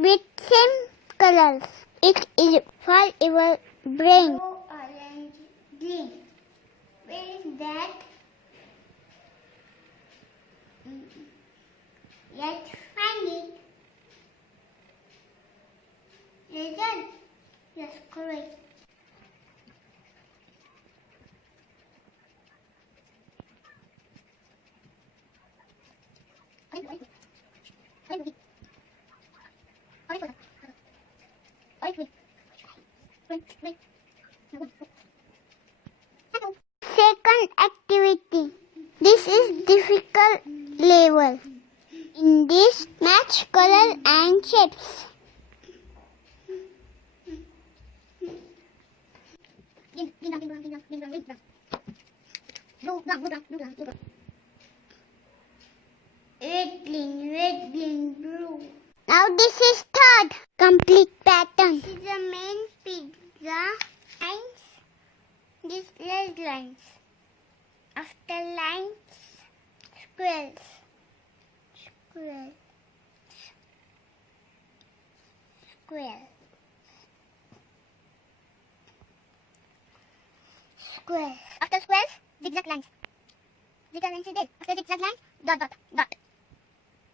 with same colors. It is for your brain. Oh, orange, green. Where is that? Let's find it. Listen. Yes, correct. Second activity. This is difficult level. In this, match color and shapes. Red, green, blue. Now this is third complete pattern. This is the main pizza. Lines. This is lines. After lines, squares. Square. Square. Square. After squares, zigzag lines. Zigzag lines is there. After zigzag lines, dot, dot, dot.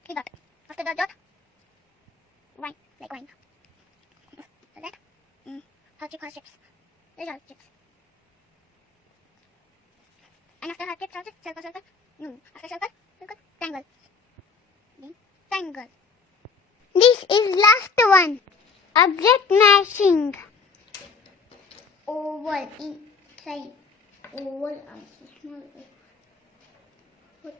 Okay, dot. After dot, dot, wine, like wine. So that, heart shapes. These are shapes. And after heart shapes, circle, circle. No, after circle, circle, triangle. Triangle. This is last one. Object matching. Oval inside. Oval also small. What?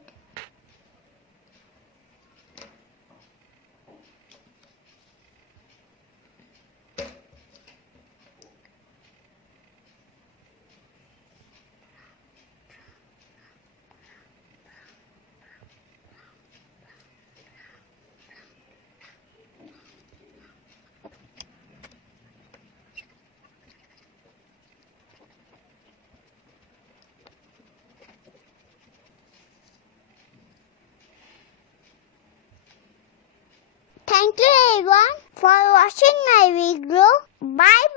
Thank you everyone for watching my video. Bye.